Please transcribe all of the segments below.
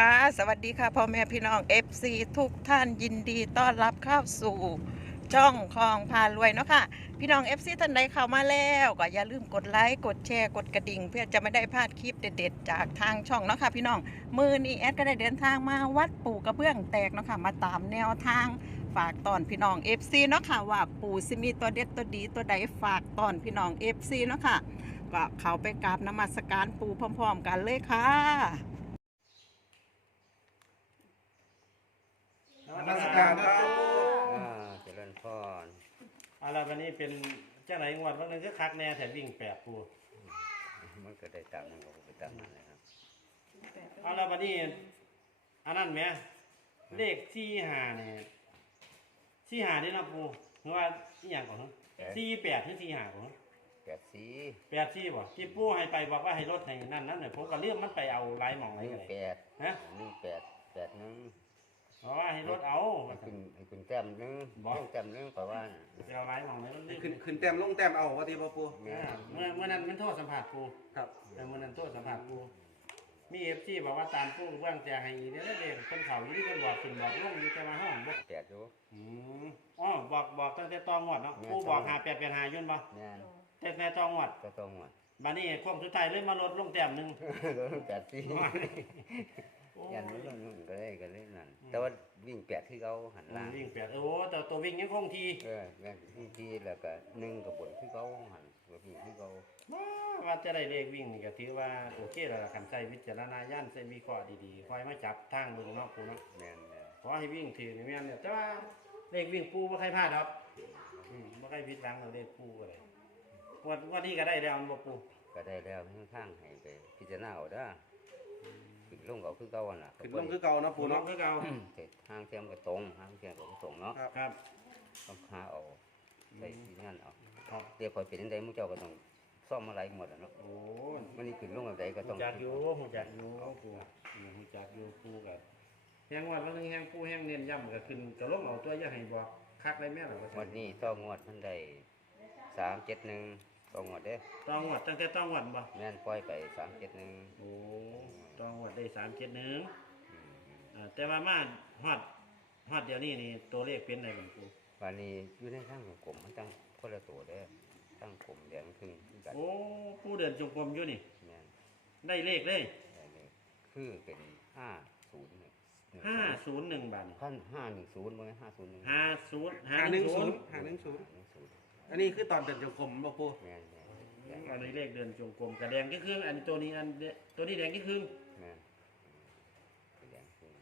ค่ะ สวัสดีค่ะพ่อแม่พี่น้อง FC ทุกท่านยินดีต้อนรับเข้าสู่ช่องคลองพารวยเนาะค่ะ พี่น้อง FC ท่านใดเข้ามาแล้วก็อย่าลืมกดไลค์กดแชร์กดกระดิ่ง เพื่อจะไม่ได้พลาดคลิปเด็ดๆ จากทางช่องเนาะค่ะพี่น้องมือนี้แอดก็ได้เดินทางมาวัดปู่กระเบื้องแตกเนาะค่ะมาตามแนวทางฝากตอนพี่น้อง FC เนาะค่ะว่าปู่สิมีตัวเด็ดตัวดีตัวใดฝากตอนพี่น้อง FC เนาะค่ะก็เขาไปกราบนมัสการปู่พร้อม ๆ กันเลยค่ะ นมัสการครับ อ่าเจริญพรเอาละวันนี้เป็นเจ้าไหนงวดวันนึงก็คักแน่แถมวิ่งแปดปูมันก็ได้ตามนั้นก็ไปตามนั้นเลยครับเอาละวันนี้อันนั้นไหมเลขที่หาเนี่ยที่หานี่นะปูหรือว่าที่อย่างก่อนที่แปดที่ที่หาก่อนแปดสีแปดที่บ่ที่ปูให้ไปบอกว่าให้ลดให้นั่นนั่นเนี่ยผมก็เลื่อมมันไปเอาลายหมองอะไรหนึ่งกันแปดฮะหนึ่งแปดแปดหนึ่ง เพราะว่าให้ลดเอาให้คุณให้คุณแต้มหนึงบ่ต้องแต้มหนึงเพราะว่าน่ะไปเอาลายหมองเลยมันลื่นขึ้นขึ้นแต้มลงแต้มเอาว่าที่พ่อปูอ่าเมื่อเมื่อนั้นมันโทษสัมผัสปูครับแต่มื่อนั้นโทษสัมผัสปูมีเอฟซีบอกว่าตามผู้เบื้องแจงให้อีกเด้อเด็กคนเขาอยู่ที่คนบอกขึ้นบอกลงอยู่แต่มาห้องบอกแปดอยู่อืมอ๋อบอกบอกตั้งแต่ตองหวดเนาะแม่นผู้บอกหาแปดเป็นหายุ่นบ่งานแต่แต่ตองหวดก็ต้องหมดบัดนี้โค้งสุดท้ายเลยมาลดลงแต้มหนึงแปดสีโอ้ ยันนู้นนู้นก็ได้ก็ได้นั่น แต่ว่าวิ่งแปดที่เขาหันหล่างวิ่งแปดโอ้แต่ตัววิ่งยังคงทีเออแม่งวิ่งที่แล้วก็หนึ่งกับบนที่เขาหันก็วิ่งที่เขาว้าว่าจะได้เลขวิ่งนี่ก็ถือว่าโอเคแล้วล่ะคันใช้วิจารณญาณใช้วิเคราะห์ดีๆคอยมาจับทางเบิ่งเนาะปูเนาะแม่นแม่นขอให้วิ่งถือนี่แม่นเนี่ยแต่ว่าเลขวิ่งปูบ่ใครพลาดดอกอืมบ่ใครผิดหวังเอาเลขปูก็ได้งวันวันนี้ก็ได้แล้วมันบ่ปูก็ได้แล้วข้างๆให้ไปพิจารณาเอาเด้อ ขึ้นลงเขาคือเก่าหั่นล่ะขึ้นลงคือเก่าเนาะปูปูเนาะเนาะคือเก่าเสร็จทางเทียมก็ตรงทางเทียมก็บ่ตรงเนาะครับครับต้องหาเอาใส่ที่นั่นเอาครับเดี๋ยวคอยเป็นจังไดหมู่เจ้าก็ต้องซ่อมอะไรหมดอะเนาะโอ้มันนี่ขึ้นลงแบบใดก็ต้องหูจักอยู่หูจักอยู่ปูอืมหูจักอยู่ปูก็แฮงวันวันนึงแฮงปูแฮงเน้นย้ำก็ขึ้นก็ลงเอาตัวอย่าให้บอกคักได้แม่ล่ะว่าวันนี้ต้องงวดมันได้371 ต้องงวดเด้อต้องงวดตั้งแต่ต้องงวดบ่แม่นปล่อยไป371โอ้ต้องงวดได้371อ่าแต่ว่ามาฮอดฮอดเดี๋ยวนี้นี่ตัวเลขเป็นได้บ่ปูวันนี้อยู่ในทางของกลมมันตั้งคนละตัวเด้อตั้งกลมแดงขึ้นคือกันโอ้ปูเดินจงกรมอยู่นี่ แม่นได้เลขเลยอันนี้คือเป็นห้าศูนย์ห้าศูนย์หนึ่งบาทนี่ขั้นห้าหนึ่งศูนย์มั้งห้าศูนย์หนึ่งห้าศูนย์ห้าหาหหนึ่นึ่งงศูศูนนย์ย์หาหนึ่งศูนย์หนึ่งศูนย์ อันนี้คือตอนเดินจงกรมพ่อปูแม่นแม่นแม่นอันนี้เลขเดินจงกรมกระแดงกี่ครึ่งอันตัวนี้อันเดตัวนี้แดงกี่ครึ่งแม่นเป็นแดงขึ้น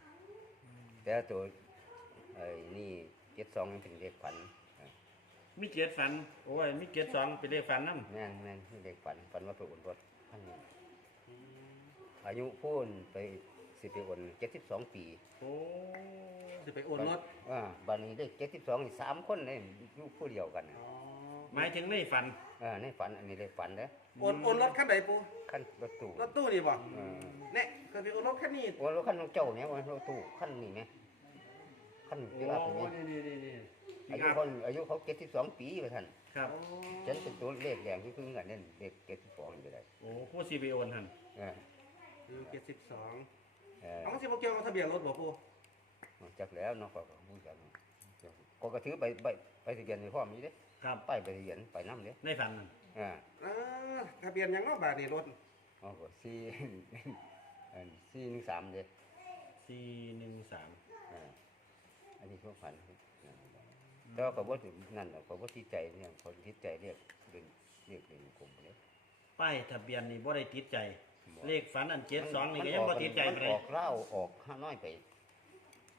แต่ตัวไอ้นี่เจ็ดสองเป็นเลขฝันมีเจ็ดฝันโอ้ยมีเจ็ดสองเป็นเลขฝันน้ำแม่นแม่นเป็นเลขฝันฝันว่าไปอุ่นรถท่านนี้อายุพูนไปสิไปอุ่นเจ็ดสิบสองปี โอ้จะไปโอนรถอ่าบัดนี้ได้เจ็ดสิบสองนี่สามคนเลยอยู่ผู้เดียวกันน่ะ หมายถึงในฝันอ่าในฝันอันนี้เลขฝันเด้อโอนโอนรถขั้นไหนปูขั้นรถตู้รถตู้นี่บ่เออเนี่ยเคยไปโอนรถขั้นนี้โอ้รถขั้นของเจ้าเนี่ยว่ารถตู้ขั้นนี้ไหมขั้นโอ้ที่ว่าเป็นนี้นี่นี่นี่นี่อายุคนอายุเขาเจ็ดสิบสองปีไปท่านครับ ฉันเป็นตัวเลขแดงที่พึ่งกันเนี่ยเลขเจ็ดสิบสองอยู่ได้โอ้ผู้ซีบีโอนหันเอออายุเจ็ดสิบสองเออเอาสิบ่เกี่ยวกับทะเบียนรถบ่ปูจักแล้วเนาะก็พูดกัน ก็กระถือไปไปไปทะเบียนในพ่อมีเด้ครับไปไปทะเบียนไปน้ำเด้ในฝันนั่นอ่าอ่าทะเบียนหยังเนาะบาทนี่รถอ๋อก็สี่ อันสี่หนึ่งสามเด้สี่หนึ่งสามอ่าอันนี้เขาฝันแต่ว่าเขาบ่ถึงนั่นหรอกเขาบ่ที่ใจเนี่ยเขาที่ใจเรียกเรื่องเรียกเรื่องกลมเลย ป้ายทะเบียนนี่บ่ได้ติดใจเลขฝันอันเจ็ดสองนี่ก็ยังบ่ติดใจมัไปนเลอย อกเหล้าออกห้าน้อยไป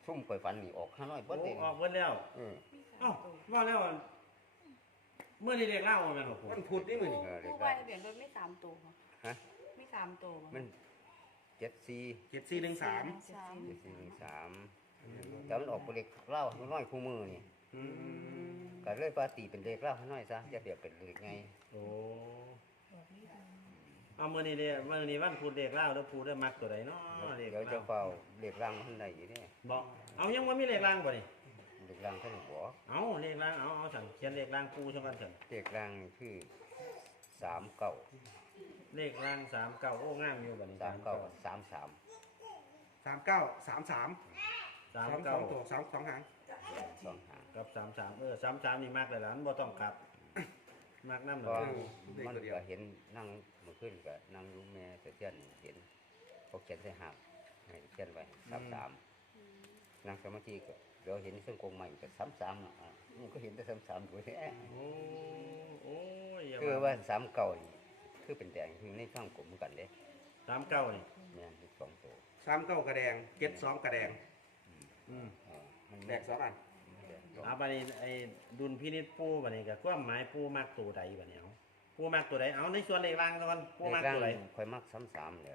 ซุ่มไปฝันนี่ออกห้าน้อยโอ้เบิดเลยออกเบิดแล้วเออเอ้าว่าแล้วอันเมื่อนี้เลขเล่ามาแม่นบ่ผมวันพุธนี่มื้อนี่เออเลผู้ขป้าได้ยทะเบียนรถไม่สามตัวเหรอฮะไม่สามตัวเหรอมันเจ็ดสี่เจ็ดสี่หนึ่งสามสามเจ็ดสี่หนึ่งสามแต่มันออกเป็นเลขเหล้าห้าน้อยคู่มือนี่อืมก็เลยปาตีเป็นเลขเหล้าห้าน้อยซะจะเปรียบเป็นเลขไงโอ้ เอามื่อนี้เด้มื่อนี้วันพูดเลขเล่าแล้วพูดได้มักตัวใดเนาะเลขเดี๋ยวจะเล่าเฝ้าเลขร่างมันได้อยู่เนี่ยบอกเอายังว่ามีเลขล่างบ่นี่เลขร่างท่านบอกเอาเลขล่างเอาเอาสั่งเขียนเลขล่างปูช่างกันเถอะเลขร่างนี่คือสามเก้าเลขล่างสามเก้าโอ้งามอยู่บัดนี้สามเก้าสามสามสสามเก้าสามสามสามสองสเก้าองตัวสองสองหางสองหางกับสามสามเออสามสามนี่มากเลยล่ะมันบ่ต้องกลับ มากน้ำหก็นึ่งมันก็เห็นนั่งเมื่อคืนก็นั่งอยูแม่แต่เจ้นเห็นเขาเขียนใส่หาบให้เขียนไว้สามสามนั่งสมาธิก็เดี๋ยวเห็นเครื่องกงใหม่ก็สามสามอะมันก็เห็นแต่สามสามด้วยโอ้โอ้ยอย่าคือว่าสามเก่านี่คือเป็นแดงคือในข้างกลมกันเด้สามเก้านี่แม่นอีกสองตัวสามเก้ากระแดงเจ็ดสองกระแดงอืมเออมันแดกสองอันแดงสอง เอาไปนี่ไอ้ดุลพินิจปูบัดนี้ก็ความหมายปูมากตัวใดบัดนี้เอาปูมากตัวใดเอาในส่วนเลขรางก่อนปูเลมากขร่างตัวใดคอยมักสามสามเลย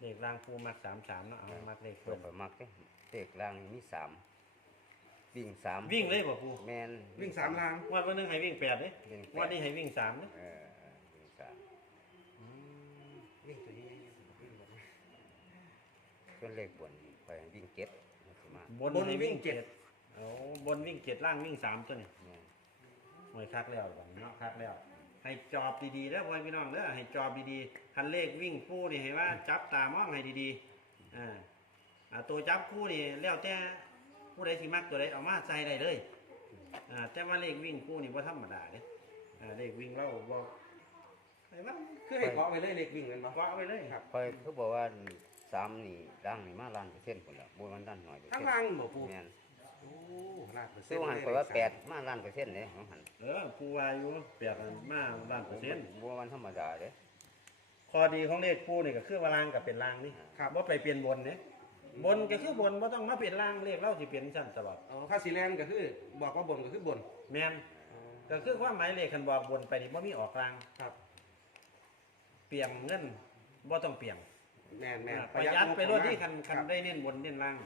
เลขรางปูมากสามสามเนาะเอามากเลขตัเพิ่วมคอยมักเด้เลขร่างนี่มีสามวิ่งสามวิ่งเลยบ่ปูแมนวิ่งสามลางงวันวันหนึงให้วิ่งแปดเด้วิ่งแปดงวันนี้ให้วิ่งสามเด้เออเออวิ่งสามวิ่งตัวนี้วิ่งแบบนี้ส่วนเลขบนไปวิ่งเจ็ดมันสิมาบนให้วิ่งเจ็ด เอาบนวิ่งเจ็ดล่างวิ่งสามตัวนี่แม่นหวยคักแล้วบัดนี้เนาะคักแล้ว ให้จอบดีๆเด้อพ่อพี่น้องเด้อให้จอบดีๆคันเลขวิ่งคู่นี่ให้ว่า จับตามองให้ดีๆอ่าอ่าตัวจับคู่นี่แล้วแต่ผู้ใดสิมักตัวใดเอามาใส่ได้เลยอ่าแต่ว่าเลขวิ่งคู่นี่บ่ธรรมดาเด้อ่าเลขวิ่งเราบ่ให้ว่าคือให้เกาะไปเลยเล็กวิ่งกันเนาะวางไว้เลยครับคอยเขาบอกว่าสามนี่ร่างนี่มาล้านเปอร์เซ็นต์คนละบนมันด้านหน่อยเปอร์ทั้งเซ็นต์ล่างบ่ปูแม่น โอ้ลาดเปอร์เซ็นซื้อต์หันคอยว่าแปดมาล้านเปอร์เซ็นต์เลยของหันเออผู้วาอยู่แปดอันมาล้านเปอร์เซ็นต์บัวมันธรรมดาเด้ข้อดีของเลขคู่นี่ก็คือว่าล่างกับเป็นล่างนี่ครับบ่ไปเปลี่ยนบนเนี่ยบนก็คือบนบ่ต้องมาเปลี่ยนล่างเลขเราสิเปลี่ยนชั้นตลอดเอาค่าสีแลนก็คือบอกว่าบนก็คือบนแม่นก็คือความหมายเลขคันบอกบนไปนี่บ่มีออกกลางครับ เปลี่ยนเงินบ่ต้องเปลี่ยนแม่นแม่นประหยัดไปรถที่คันคคันรับได้เน้นบนเน้นล่าง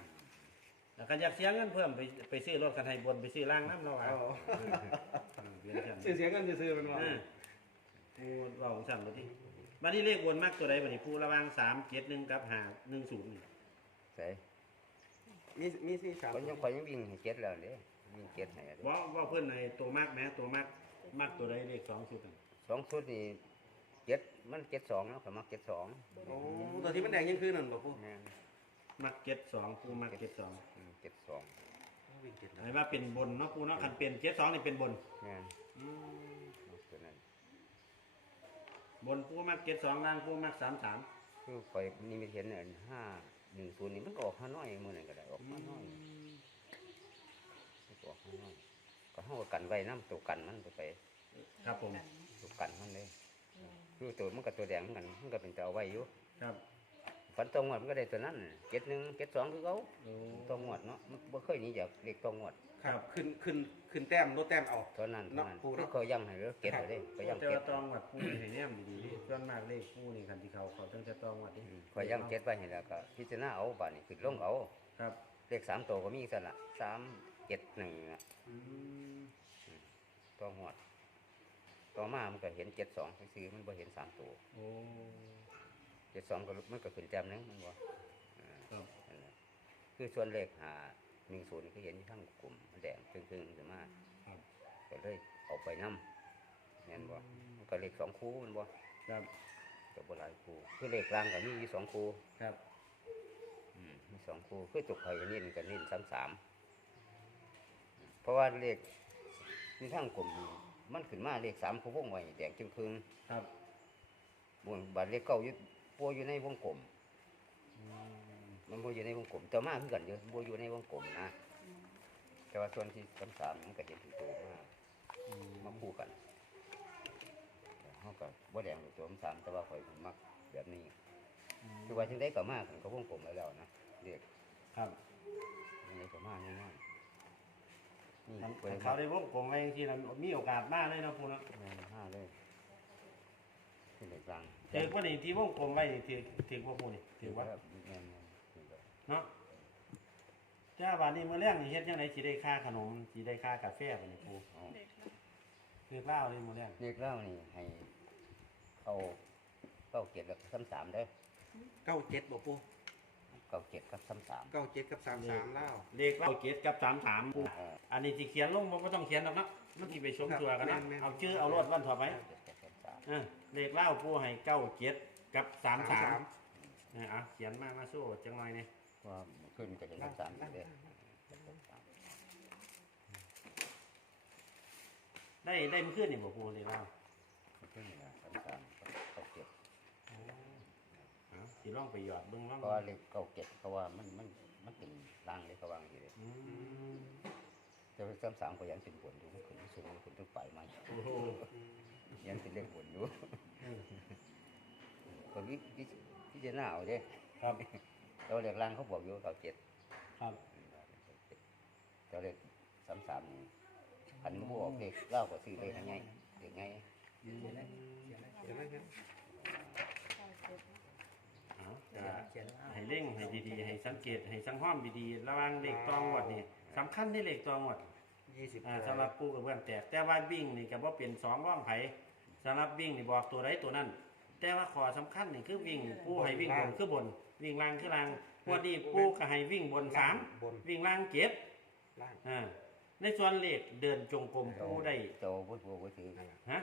แล้วคันอยากเสียเงินเพิ่มไปไปซื้อรถคันให้บนไปซื้อล่างน้ำเราเอาเอาเปลี่ยนชั้นซื้อเสียเงินซื้อๆมันว่าอ่าผู้เว้าของสั่นบ่ที่บัดนี้เลขบนมากตัวใดบัดนี้ผู้ระหวัง3 7 1กับ5 1 0นี่ใส่มีมีสี่สามคอยยังคอยยังวิ่งให้เจ็ดแล้วเด้วิ่งเจ็ดให้เด้ว่าว่าเพิ่นในตัวมากแม้ตัวมากมากตัวใดเลขสองชุดนั่นสองชุดนี่เจ็ดมันเจ็ดสองแล้วข่อยมักเจ็ดสองโอ้ตัวที่มันแดงยังคือนั่นบ่ปูแม่นมักเจ็ดสองปูมักเจ็ดสองอืม เจ็ดสองวิ่งเจ็ดไอ้ว่าเป็นบนเนาะปูเนาะคันเปลี่ยนเจ็ดสองนี่เป็นบนแม่นมักตัวนั้นบนปูมักเจ็ดสองล่างปูมักสามสามคือข่อยนี่มีเห็นอันห้าหนึ่งศูนย์นี่มันก็ออกห้าน้อยมือนั่นก็ได้ออกห้าน้อยมันก็ออกห้าน้อยก็เฮาก็กันไว้น้ำตัวกันมันไปไปครับผม ตัวกันมันเลยคือตัวมันกับตัวแดงเหมือนกันมันก็เป็นตัวเอาไว้อยู่ครับ ฝันตรงหวดมันก็ได้ตัวนั้นเจ็ดหนึ่งเจ็ดสองคือเขาโอ้ตรงหวดเนาะมันบ่เคยหนีจากเลขตรงหวดครับ ขึ้นขึ้นขึ้นแต้มลดแต้มเอาตัวนั้นตัวนั้นเนาะปูเนาะคือเขายังให้เราเก็บไว้ได้เขายังแต่เก็บว่าตองวัดปูนี่ให้แนมดีๆนี่ส่วนมากเลขปูนี่คันที่เขาเขาต้องจะตองวัดนี่เขายังเก็บไว้ให้แล้วก็พิจารณาเอาบาดนี้คือลงเอาครับเลขสามตัวก็มีสั่นละสามเจ็ดหนึ่งน่ะอืมตัวหวดต่อมามันก็เห็นเจ็ดสองซื้อๆมันบ่เห็นสามตัวโอ้ เจ็ดสองก็มันก็ขึ้นแต้มหนึงมันบ่อ่าครับ นั่นแหละคือส่วนเลขหาหนึ่งศูนย์ก็เห็นอยู่ทั้งกลุ่มมันแดงครึ่งๆขึ้นมาครับ ก็เลยเอาไปนำแม่นบ่มันก็เลขสองคู่แมันบ่ครับ ก็บ่หลายคู่ คือเลขกลางก็มีอยู่สองคู่ ครับ อืมมีสองคู่คือตุกไข่ก็เน้นก็เน้นสามสามเพราะว่าเลขมีทั้งกลุ่มนี่มันขึ้นมาเลขสามคู่วงไว้แดงจึงครึ่งครับ บนบัตรเลขเก้าอยู่ ปัวอยู่ในวงกลมอืมมันปัวอยู่ในวงกลมแต่มาคือกันเยอะปัวอยู่ในวงกลมนะแต่ว่าส่วนที่สามสามมันก็เห็นถึงตัวมากอืมมาคู่กันเขาก็บ่แดงตัวสามแต่ว่าข่อยมักแบบนี้คือว่าจังได้ก็มากก็วงกลมไว้แล้วนะเด็กครับยังไงก็มากง่ายๆนี่คันเปิดเขาได้วงกลมไว้จังซี่นะมีโอกาสมากเลยเนาะปูเนาะห้าเลยขึ้นเลขกลาง ถือว่านี่ที่วงกลมไว้นี่ถือถือว่าปูนี่ถือว่าแม่นๆถือว่าเนาะเจ้าบานนี้เมื้อแรงนี่เฮ็ดจังไดสิได้ค่าขนมสิได้ค่ากาแฟบัดนี้ปูเอาเรียกเล้าเลยมื้อแรงเลขเล่านี่ให้เข้าเก้าเจ็ดกับซ้ำสามเด้อเก้าเจ็ดบ่ปูเก้าเจ็ดกับซ้ำสามเก้าเจ็ดกับสามสามเล่าเลขเล้าเกตกับ33ปูเอออันนี้สิเขียนลงบ่บ่ต้องเขียนหรอกนาะมันสิไปชมตัวกันนะเอาชื่อเอารถวันถอดไว้เจ็ดกับซ้ำสาม เออเลขเหล้าปูให้เก้าเจ็ดกับสาม33เออเอาเขียนมามาสู้จังหน่อยนี่ว่ามันขึ้นก็เห็นสามอยู่เด้ได้ได้มันขึ้นนี่บ่ปูนี่เล่ามันขึ้นเนี่ยสามสามเก้าเจ็ดเอาสิลองไปหยอดเบิ่งลองเพราะว่าเลขเก้าเจ็ดเขาว่ามันมันมันเป็นรางเลยเขาวางอยู่เลยอืมแต่ว่าสามสามก็ยังเป็นบนอยู่มันขึ้นสูงมันขึ้นถึงปลายไม้โอ้ โหยังเป็นเลขบนอยู่คนนี้ที่จะหน้าเอาเด้ครับเราเลขรางเขาบอกอยู่เก้าเจ็ดครับเจ้าเลขสามสามนี่ขันบวกเลขเล่าก็ซื้อเลขไงเลขไงเขียนไหมเขียนไหมครับเอาก็เขียนแล้วให้เร่งให้ดีๆให้สังเกตให้สังห้อมดีๆระวังเลขตองวดนี่สำคัญที่เลขตองวด ยี่สิบอ่าสำหรับปูกับเพื่อนแตก แต่ว่าวิ่งนี่ก็บ่เป็นสองร่องไผสำหรับวิ่งนี่บอกตัวใดตัวนั้น แต่ว่าขอสำคัญนี่คือวิ่งปูให้วิ่งบนคือบน วิ่งล่างคือล่างงวันนี้ปูก็ให้วิ่งบนสามบน วิ่งล่างเจ็ดล่างอ่าในส่วนเลขเดินจงกรมปูได้เจ้าบวบวถือฮะ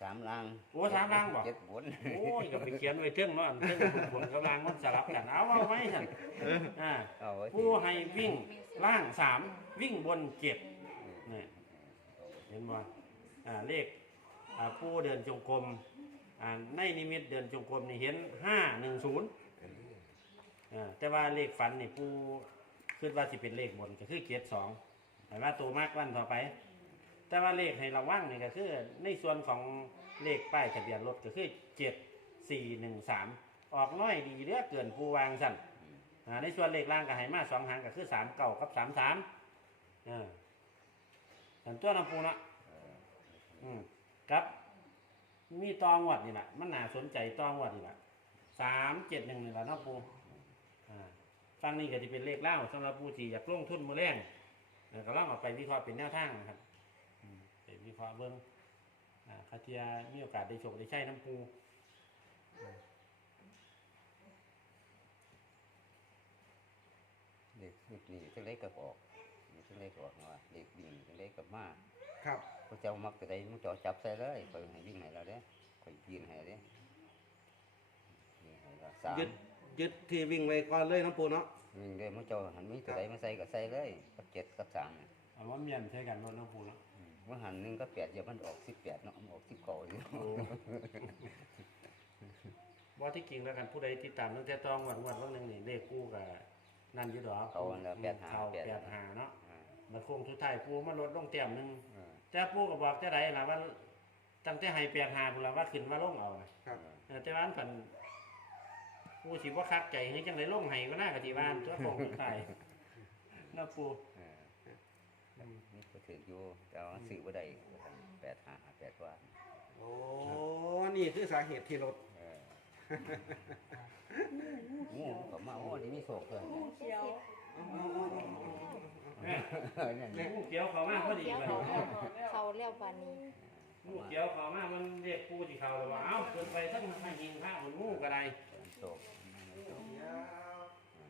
สามรางโอ้สามรางบ่ เจ็ดบนโอ้ยก็ไปเขียนไว้เทิงเนาะเทิงบนกับล่างมันสลับกันเอาเอาไว้สั่นอ่า เอาไว้ผู้ให้วิ่งล่างสามวิ่งบนเจ็ดนี่ เห็นบ่อ่าเลขอ่าผู้เดินจงกรมอ่าในนิมิตเดินจงกรมนี่เห็นห้าหนึ่งศูนย์อ่าแต่ว่าเลขฝันนี่ผู้คิดว่าสิเป็นเลขบนก็คือเกียรสองแต่ว่าตัวมากวันต่อไป แต่ว่าเลขให้ระวังนี่ก็คือ ในส่วนของเลขป้ายทะเบียนรถก็คือเจ็ดสี่หนึ่งสามออกน้อยดีเหลือเกินผู้วางสั่นในส่วนเลขล่างก็ให้มาสองหางก็คือสามเก่ากับสามสามันตัวน้ำปูนะอืมครับ มีตองวัดนี่แหละมันน่าสนใจตองวัดนี่แหละสามเจ็ดหนึ่งนี่แหละนาะปูอ่าฟังนี่ก็จะเป็นเลขเล่าสำหรับปูที่อยากลงทุนมือแรงเออก็ลองออกไปวิเคราะห์เป็นแนวทางนะครับอืมไปวิเคราะห์เบิ้งอ่าคาเทียมีโอกาสได้โชคได้ใช้น้ำปูเด็กชุดนี้จังเล็กก็ออก เล็กก็ออกว่าเด็กวิ่งจังเล็กก็มาครับพระเจ้ามักจะได้มุจอจับใส่เลยคอยให้วิ่งให้เราเด้คอยยืนให้เด้นี่ให้เราสามยึดยึดที่วิ่งไว้ก่อนเลยน้ำปูเนาะวิ่งเลยมุจอหันมีตัวใดมาใส่ก็ใส่เลยกับเจ็ดกับสามน่ะเอาว่าเมียนใช้กันรถน้ำปูเนาะอืมว่าหันหนึ่งก็แปดเดี๋ยวมันออกสิบแปดเนาะมันออกสิบเก้าอยู่ว่าที่จริงแล้วกันผู้ใดติดตามตั้งแต่ตองวันวันวันหนึ่งนี่เลขกู้กับนั่นอยู่ดอกเขาอันละแปดหาเขาแปดแปดหาเนาะอ่า มาโค้งทุดท้ายปูมาลดลงเต็มหนึ่งอ่าแต่ปูก็บอกแต่ใดล่ะว่าตั้งแต่ให้แปดหาพุ่นละว่าขึ้นมาลงเอาน่ะครับ เออแต่ว่าอันผันปูสิว่าคักใจให้จังไดลงให้ก็น่ากะที่บ้านตัวโค้งทุดท้ายเนาะปูอ่านี่ก็ถืออยู่แต่ว่าซื้อบ่ได้แปดหาแปดว่าโอ้ นี่คือสาเหตุที่รถ เอองูก็มาโอ้นี่มีโศกเลยเขียวแม่เนี่ยงูเขียวเขามาพอดีเลยเขาเรียกปานนี้งูเขียวเขามามันเรียกปูที่เขาเลยว่าเอ้าเกินไปทั้งให้หิงพระมันงูก็ได้โศก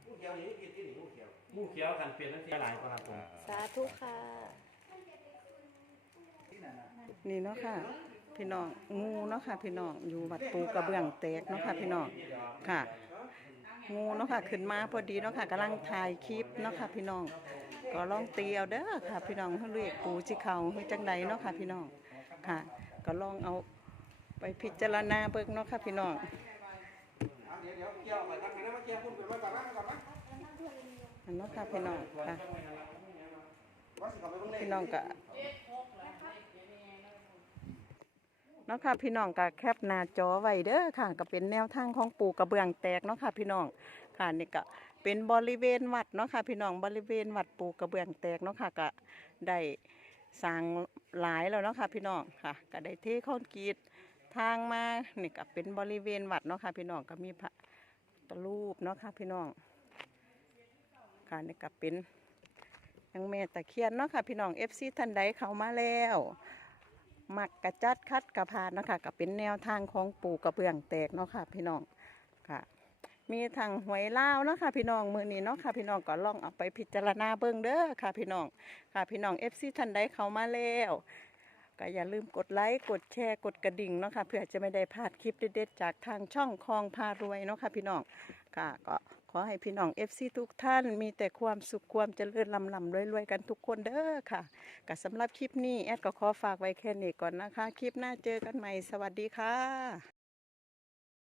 ลูกเขียวนี่ผิดที่นี่ลูกเขียวงูเขียวกันเปลี่ยนทั้งที่หลายกว่าครับผมสาธุค่ะนี่เนาะค่ะ พี่น้องงูเนาะค่ะ พี่น้องอยู่วัดปูกระเบื้องแตกเนาะค่ะ พี่น้องค่ะ งูเนาะค่ะขึ้นมาพอดีเนาะค่ะกำลังถ่ายคลิปเนาะค่ะ พี่น้อง ก็ลองตีเอาเด้อค่ะ พี่น้องเฮาเรียกปูสิเขาเฮาจังใดเนาะค่ะพี่น้องค่ะ ก็ลองเอาไปพิจารณาเบิ่งเนาะค่ะพี่น้องเอาเดี๋ยวเดี๋ยวเกี่ยวไปทางไหนนะมาเกี่ยวคุณเป็นไว้ก่อนนะก่อนนะอันเนาะค่ะพี่น้องค่ะพี่น้องก็เนาะค่ะพี่น้องก็แคปหน้าจอไว้เด้อค่ะ ก็เป็นแนวทางของปูกระเบื้องแตกเนาะค่ะพี่น้องค่ะนี่ก็ เป็นบริเวณวัดเนาะค่ะพี่น้องบริเวณวัดปูกระเบื้องแตกเนาะค่ะก็ได้สร้างหลายแล้วเนาะค่ะพี่น้องค่ะ ก็ได้เทคอนกรีตทางมานี่ก็เป็นบริเวณวัดเนาะค่ะพี่น้องก็มีพระพุทธรูปเนาะค่ะพี่น้องค่ะนี่ก็เป็นยังแม่ตะเคียนเนาะค่ะพี่น้องเอฟซีท่านใดเข้ามาแล้วมักกระจัดคัดกระพานเนาะค่ะก็เป็นแนวทางของปูกระเบื้องแตกเนาะค่ะพี่น้องค่ะ มีทางหวยเลาเนาะค่ะพี่น้องมือนี้เนาะค่ะพี่น้องก็ลองเอาไปพิจารณาเบิ่งเด้อค่ะพี่น้องค่ะพี่น้องเอฟซีท่านใดเข้ามาแล้วก็อย่าลืมกดไลค์กดแชร์กดกระดิ่งเนาะค่ะเพื่อจะไม่ได้พลาดคลิปเด็ดๆจากทางช่องคลองพารวยเนาะค่ะพี่น้องค่ะก็ขอให้พี่น้อง FC ทุกท่านมีแต่ความสุขความเจริญลำลำรวยๆกันทุกคนเด้อค่ะก็สำหรับคลิปนี้แอดก็ขอฝากไว้แค่นี้ก่อนนะคะ คลิปหน้าเจอกันใหม่สวัสดีค่ะ